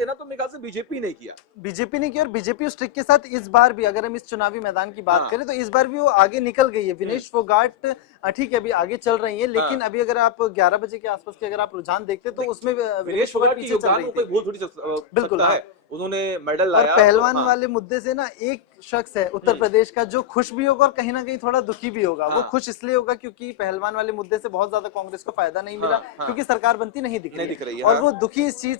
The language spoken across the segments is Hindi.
देना तो मेरे ख्याल से बीजेपी ने किया। बीजेपी ने किया, और बीजेपी उस ट्रिक के साथ इस बार भी, अगर हम इस चुनावी मैदान की बात करें तो इस बार भी वो आगे निकल गई है। विनेश फोगाट ठीक है अभी आगे चल रही है, लेकिन अभी अगर आप 11 बजे के आसपास के अगर आप रुझान देखते तो उसमें विनेश फोगाट की योगदान को कोई भूल थोड़ी सकता है। उन्होंने मेडल लाया, और पहलवान वाले मुद्दे से ना एक शख्स है उत्तर प्रदेश का जो खुश भी होगा और कहीं ना कहीं थोड़ा दुखी भी होगा। वो खुश इसलिए होगा क्योंकि पहलवान वाले मुद्दे से बहुत ज्यादा कांग्रेस को फायदा नहीं मिला, क्योंकि सरकार बनती नहीं दिख रही है। और वो दुखी इस चीज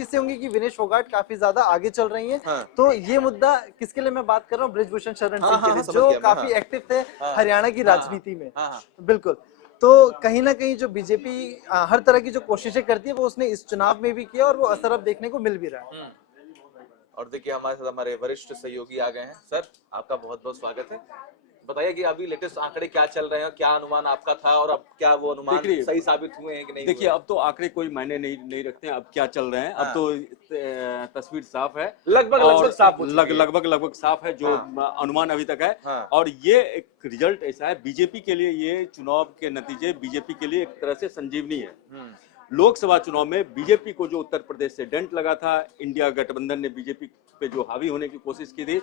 से होंगे कि विनेश फोगाट काफी ज्यादा आगे चल रही है। तो ये मुद्दा किसके लिए मैं बात कर रहा हूँ, ब्रिजभूषण शरण सिंह के लिए, जो काफी एक्टिव थे हरियाणा की राजनीति में। बिल्कुल। तो कहीं ना कहीं जो बीजेपी हर तरह की जो कोशिशें करती है वो उसने इस चुनाव में भी किया, और वो असर अब देखने को मिल भी रहा है। और देखिए हमारे साथ हमारे वरिष्ठ सहयोगी आ गए हैं। सर आपका बहुत बहुत स्वागत है। बताइए कि अभी लेटेस्ट आंकड़े क्या चल रहे हैं, क्या अनुमान आपका था और अब क्या वो अनुमान सही साबित हुए हैं कि नहीं? देखिए अब तो आंकड़े कोई मायने नहीं रखते हैं, अब क्या चल रहे हैं। अब तो तस्वीर साफ है, लगभग साफ है जो अनुमान अभी तक है। और ये एक रिजल्ट ऐसा है, बीजेपी के लिए ये चुनाव के नतीजे बीजेपी के लिए एक तरह से संजीवनी है। लोकसभा चुनाव में बीजेपी को जो उत्तर प्रदेश से डेंट लगा था, इंडिया गठबंधन ने बीजेपी पे जो हावी होने की कोशिश की थी,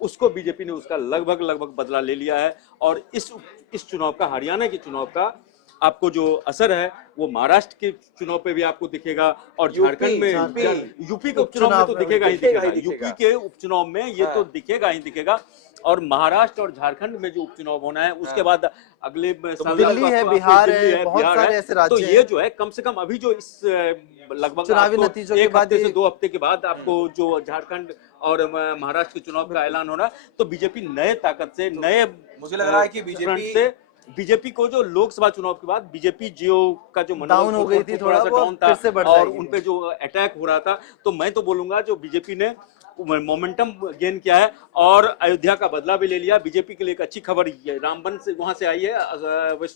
उसको बीजेपी ने उसका लगभग बदला ले लिया है। और इस चुनाव का, हरियाणा के चुनाव का आपको जो असर है वो महाराष्ट्र के चुनाव पे भी आपको दिखेगा, और झारखंड में, यूपी के उपचुनाव में तो दिखेगा ही दिखेगा। यूपी के उपचुनाव में ये तो दिखेगा ही दिखेगा। और महाराष्ट्र और झारखंड में जो उपचुनाव होना है उसके बाद अगले साल दिल्ली है, बिहार है, बहुत सारे ऐसे राज्य हैं। तो ये जो है कम से कम अभी जो इस लगभग चुनावी नतीजों के बाद, 1 हफ्ते से 2 हफ्ते के बाद आपको जो झारखंड और महाराष्ट्र के चुनाव का ऐलान होना, तो बीजेपी नए ताकत से, नए, मुझे लग रहा है कि बीजेपी को जो लोकसभा चुनाव के बाद बीजेपी जियो का जो डाउन हो गई थी, थोड़ा सा डाउन था, और उनपे जो अटैक हो रहा था, तो मैं तो बोलूंगा जो बीजेपी ने मोमेंटम गेन किया है और अयोध्या का बदला भी ले लिया। बीजेपी के लिए एक अच्छी खबर रामबन से वहां से आई है,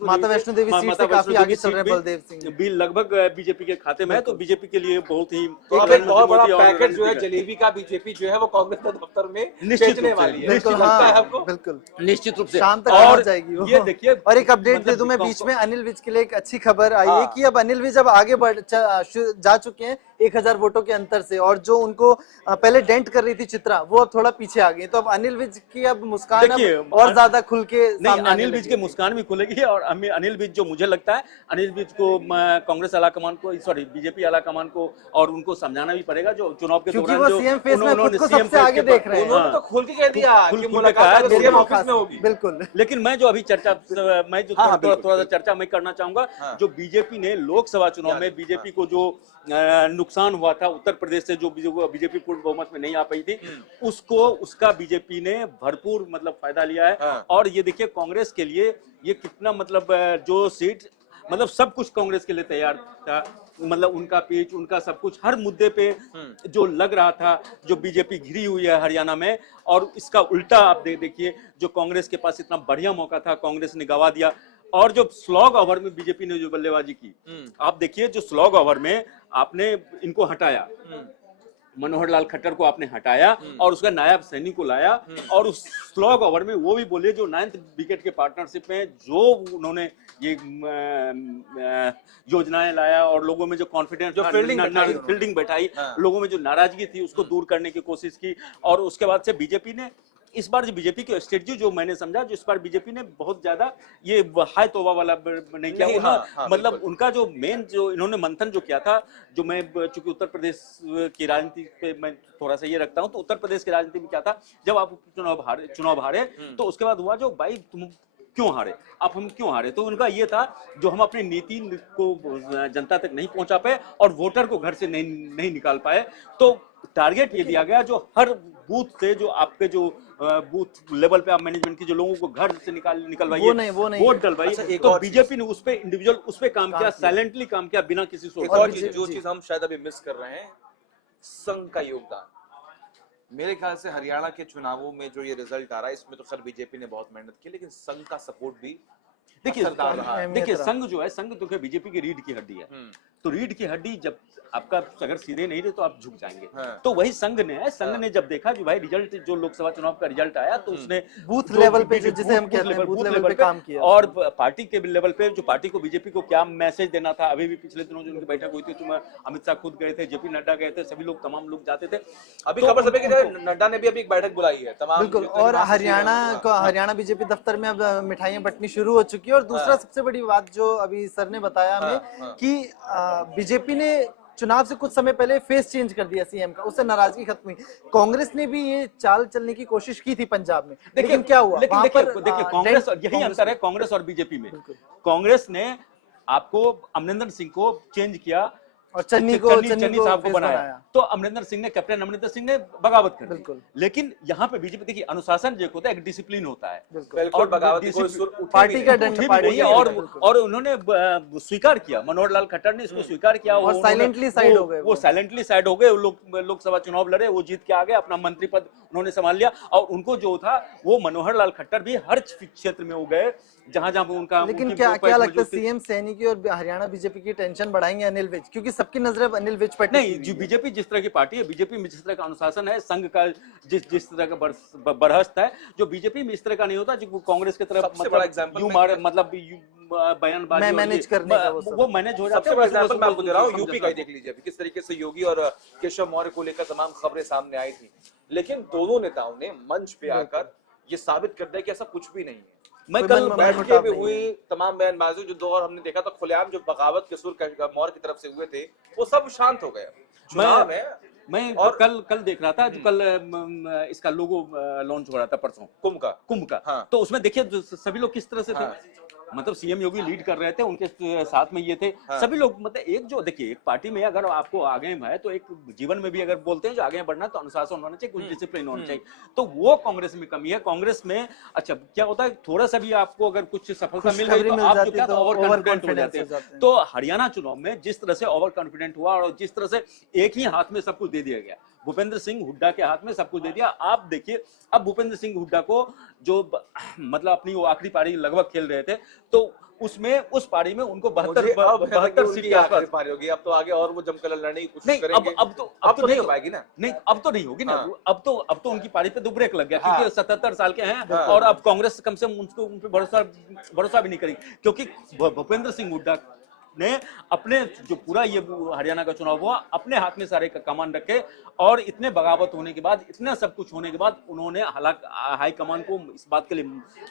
माता वैष्णो देवी सीट से काफी आगे चल रहे हैं बलदेव सिंह, बिल लगभग बीजेपी के खाते में है। तो बीजेपी के लिए बहुत ही बहुत बड़ा पैकेज जो है जलेबी का बीजेपी जो है वो कांग्रेस के दफ्तर में बेचने वाली है। बिल्कुल निश्चित रूप से शाम तक आ जाएगी वो। ये देखिए, और एक अपडेट दे दूं मैं बीच में, अनिल विज के लिए एक अच्छी खबर आई है कि अब अनिल विज अब आगे जा चुके हैं 1000 वोटों के अंतर से, और जो उनको पहले डेंट कर रही थी चित्रा, वो अब थोड़ा पीछे आ गई। तो अब अनिल विज की अब मुस्कान अब और ज्यादा खुल के सामने, अनिल विज के मुस्कान भी खुलेगी। और अनिल विज जो मुझे लगता है, अनिल विज को कांग्रेस आला कमान को, सॉरी बीजेपी आला कमान को और उनको समझाना भी पड़ेगा जो चुनाव के दौरान जो सीएम फेस में खुद को सबसे आगे देख रहे हैं, उन्होंने तो खुल के कह दिया कि मुलाकात सीएम ऑफिस में होगी। बिल्कुल। लेकिन मैं जो अभी चर्चा, मैं जो थोड़ा सा चर्चा मैं करना चाहूंगा, जो बीजेपी ने लोकसभा चुनाव में बीजेपी को जो नुकसान हुआ था उत्तर प्रदेश से, जो बीजेपी पूर्ण बहुमत में नहीं आ पाई थी, उसका बीजेपी ने भरपूर मतलब फायदा लिया है। और ये देखिए कांग्रेस के लिए ये कितना मतलब जो सीट, मतलब सब कुछ कांग्रेस के लिए तैयार था, मतलब उनका पिच, उनका सब कुछ, हर मुद्दे पे जो लग रहा था जो बीजेपी घिरी हुई है हरियाणा में। और इसका उल्टा आप देखिए, जो कांग्रेस के पास इतना बढ़िया मौका था कांग्रेस ने गवा दिया। और जो स्लॉग ओवर में बीजेपी ने जो बल्लेबाजी की, आप देखिए, जो स्लॉग ओवर में आपने इनको हटाया, मनोहर लाल खट्टर को आपने हटाया और उसका नायब सैनी को लाया, और उस स्लॉग ओवर में वो भी बोले जो 9th विकेट के पार्टनरशिप में जो उन्होंने ये योजनाएं लाया और लोगों में जो कॉन्फिडेंस, जो फील्डिंग बैठाई, लोगों में जो नाराजगी थी उसको दूर करने की कोशिश की। और उसके बाद से बीजेपी ने इस बार जो बीजेपी की स्ट्रेटजी जो मैंने समझा, जो इस बार बीजेपी ने बहुत ज्यादा ये हाय तोबा वाला नहीं किया। मतलब उनका जो मेन जो इन्होंने मंथन जो किया था, जो मैं चूंकि उत्तर प्रदेश की राजनीति पे मैं थोड़ा सा ये रखता हूँ, तो उत्तर प्रदेश की राजनीति में क्या था, जब आप चुनाव हारे तो उसके बाद हुआ जो भाई तुम क्यों हारे, आप हम क्यों हारे, तो उनका ये था जो हम अपनी नीति को जनता तक नहीं पहुंचा पाए और वोटर को घर से नहीं निकाल पाए। तो टारगेट ये दिया गया जो हर बूथ से, जो आपके जो बूथ लेवल पे आप मैनेजमेंट की जो लोगों को घर से निकलवाइए, वोट डलवाइए। तो बीजेपी ने उस पे इंडिविजुअल उस पे काम किया, साइलेंटली काम किया, बिना किसी सोच। और जो चीज हम शायद अभी मिस कर रहे हैं, संघ का योगदान। मेरे ख्याल से हरियाणा के चुनावों में जो ये रिजल्ट आ रहा है, इसमें तो सर बीजेपी ने बहुत मेहनत की, लेकिन संघ का सपोर्ट भी देखिए संघ जो है, संघ तो क्या बीजेपी की रीढ़ की हड्डी है। तो रीढ़ की हड्डी जब आपका अगर सीधे नहीं रहे तो आप झुक जाएंगे। हाँ। तो वही संघ ने जब देखा कि भाई रिजल्ट जो लोकसभा चुनाव का रिजल्ट आया तो उसने बूथ लेवल पे जिसे हम कहते हैं बूथ लेवल पे काम किया और पार्टी के लेवल पे जो पार्टी को बीजेपी को क्या मैसेज देना था। अभी भी पिछले दिनों जो उनकी बैठक हुई थी तो अमित शाह खुद गए थे, जेपी नड्डा गए थे, सभी लोग तमाम लोग जाते थे। अभी खबर सब है कि नड्डा ने भी अभी एक बैठक बुलाई है तमाम। बिल्कुल, और हरियाणा बीजेपी दफ्तर में अब मिठाइयां बंटनी शुरू हो चुकी है। और दूसरा सबसे बड़ी बात जो अभी सर ने बताया हमें कि बीजेपी ने चुनाव से कुछ समय पहले फेस चेंज कर दिया सीएम का, उससे नाराजगी खत्म हुई। कांग्रेस ने भी ये चाल चलने की कोशिश की थी पंजाब में, लेकिन क्या हुआ वहां पर देखिए कांग्रेस, यही अंतर है कांग्रेस और बीजेपी में। कांग्रेस ने आपको अमरिंदर सिंह को चेंज किया और चन्नी साहब को बनाया, तो अमरिंदर सिंह ने, कैप्टन अमरिंदर सिंह ने बगावत कर दी। लेकिन यहाँ पे बीजेपी देखिए अनुशासन जो होता है एक डिसिप्लिन होता है और बगावत पार्टी का दंड और उन्होंने स्वीकार किया, मनोहर लाल खट्टर ने इसको स्वीकार किया और साइलेंटली साइड हो गए। वो साइलेंटली साइड हो गए, लोकसभा चुनाव लड़े, वो जीत के आ गए, अपना मंत्री पद उन्होंने संभाल लिया। और उनको जो था वो मनोहर लाल खट्टर भी हर क्षेत्र में हो गए जहां जहां उनका। लेकिन क्या लगता है सीएम सैनी की और हरियाणा बीजेपी की टेंशन बढ़ाएंगे अनिल विज, क्योंकि सबकी नजर अनिल विज पर नहीं। जो बीजेपी जिस तरह की पार्टी है, बीजेपी में जिस तरह का अनुशासन है, संघ का जिस तरह का बरहस्त है, जो बीजेपी में इस तरह का नहीं होता जो कांग्रेस की तरफ मतलब बयानबाजी मैनेज करने का वो मैनेज हो जाता है। सबसे बड़ा एग्जांपल मैं आपको दे रहा हूं, यूपी का देख लीजिए किस तरीके से योगी और केशव मौर्य को लेकर तमाम खबरें सामने आई थी, लेकिन दोनों नेताओं ने मंच पे आकर ये साबित कर दिया कि ऐसा कुछ भी नहीं है। मैं कल बैठके में हुई तमाम बयानबाजी जो दौर हमने देखा था खुलेआम जो बगावत के सुर मौर्य की तरफ से हुए थे वो सब शांत हो गए। मैं और कल देख रहा था जो कल इसका लोगो लॉन्च हो रहा था परसों कुंभ का। हाँ। तो उसमें देखिए सभी लोग किस तरह से थे, मतलब सीएम योगी लीड कर रहे थे, उनके साथ में ये थे। हाँ। सभी लोग मतलब एक जो देखिए एक पार्टी में अगर आपको आगे है तो एक जीवन में भी अगर बोलते हैं जो आगे बढ़ना तो अनुशासन होना चाहिए, कुछ डिसिप्लिन होना चाहिए। तो वो कांग्रेस में कमी है। कांग्रेस में अच्छा क्या होता है, थोड़ा सा भी आपको अगर कुछ सफलता मिल गई तो आप जो क्या ओवर कॉन्फिडेंट हो जाते हैं। तो हरियाणा चुनाव में जिस तरह से ओवर कॉन्फिडेंट हुआ और जिस तरह से एक ही हाथ में सब कुछ दे दिया गया, भूपेंद्र सिंह हुड्डा के हाथ में सब कुछ दे दिया। आप देखिए अब भूपेंद्र सिंह हुड्डा को जो मतलब अपनी वो आखिरी पारी लगभग खेल रहे थे तो उसमें उस पारी में उनको 72 सीट के आसपास पारी होगी। अब तो आगे और वो जमकर लड़ने की कोशिश करेंगे। अब तो नहीं हो पाएगी ना। नहीं अब तो नहीं होगी ना। अब तो उनकी पारी पे दो ब्रेक लग गया क्योंकि 77 साल के हैं और अब कांग्रेस कम से कम उन पे भरोसा भी नहीं करेगी, क्योंकि भूपेंद्र सिंह हुड्डा ने अपने जो पूरा ये हरियाणा का चुनाव हुआ अपने हाथ में सारे कमान रखे और इतने बगावत होने के बाद, इतना सब कुछ होने के बाद उन्होंने हाई कमान को इस बात के लिए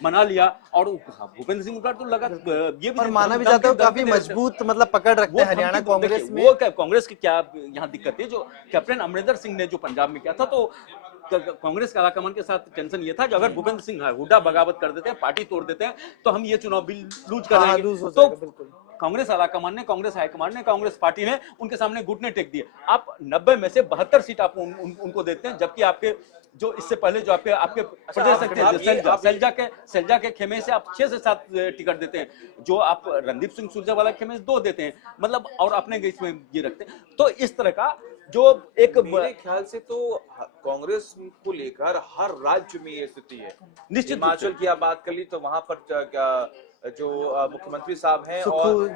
मना लिया। और भूपेंद्र सिंह हुड्डा तो लगा ये भी माना भी जाता है काफी मजबूत मतलब पकड़ रखते हैं हरियाणा कांग्रेस में। वो कांग्रेस की क्या यहाँ दिक्कत है, जो कैप्टन अमरिंदर सिंह ने जो पंजाब में किया था तो कांग्रेस का आलाकमान के साथ टेंशन ये था कि अगर भूपेंद्र सिंह हुड्डा बगावत कर देते हैं, पार्टी तोड़ देते हैं तो हम ये चुनाव भी लूज कर देंगे। तो कांग्रेस आलाकमान ने, कांग्रेस हाईकमान ने, कांग्रेस पार्टी ने उनके सामने घुटने टेक दिए। आप 90 में से 72 सीट आप उनको देते हैं, जबकि आपके जो इससे पहले जो आपके प्रदेश सकते सेल्जा के खेमे से आप 6 से 7 टिकट देते हैं, जो आप रणदीप सिंह सुरजेवाला खेमे से 2 देते हैं, मतलब और अपने इसमें ये रखते हैं। तो इस तरह का जो एक मेरे ख्याल से तो कांग्रेस को लेकर हर राज्य में ये स्थिति है। निश्चित हिमाचल की आप बात कर ली तो वहां पर जो मुख्यमंत्री साहब हैं और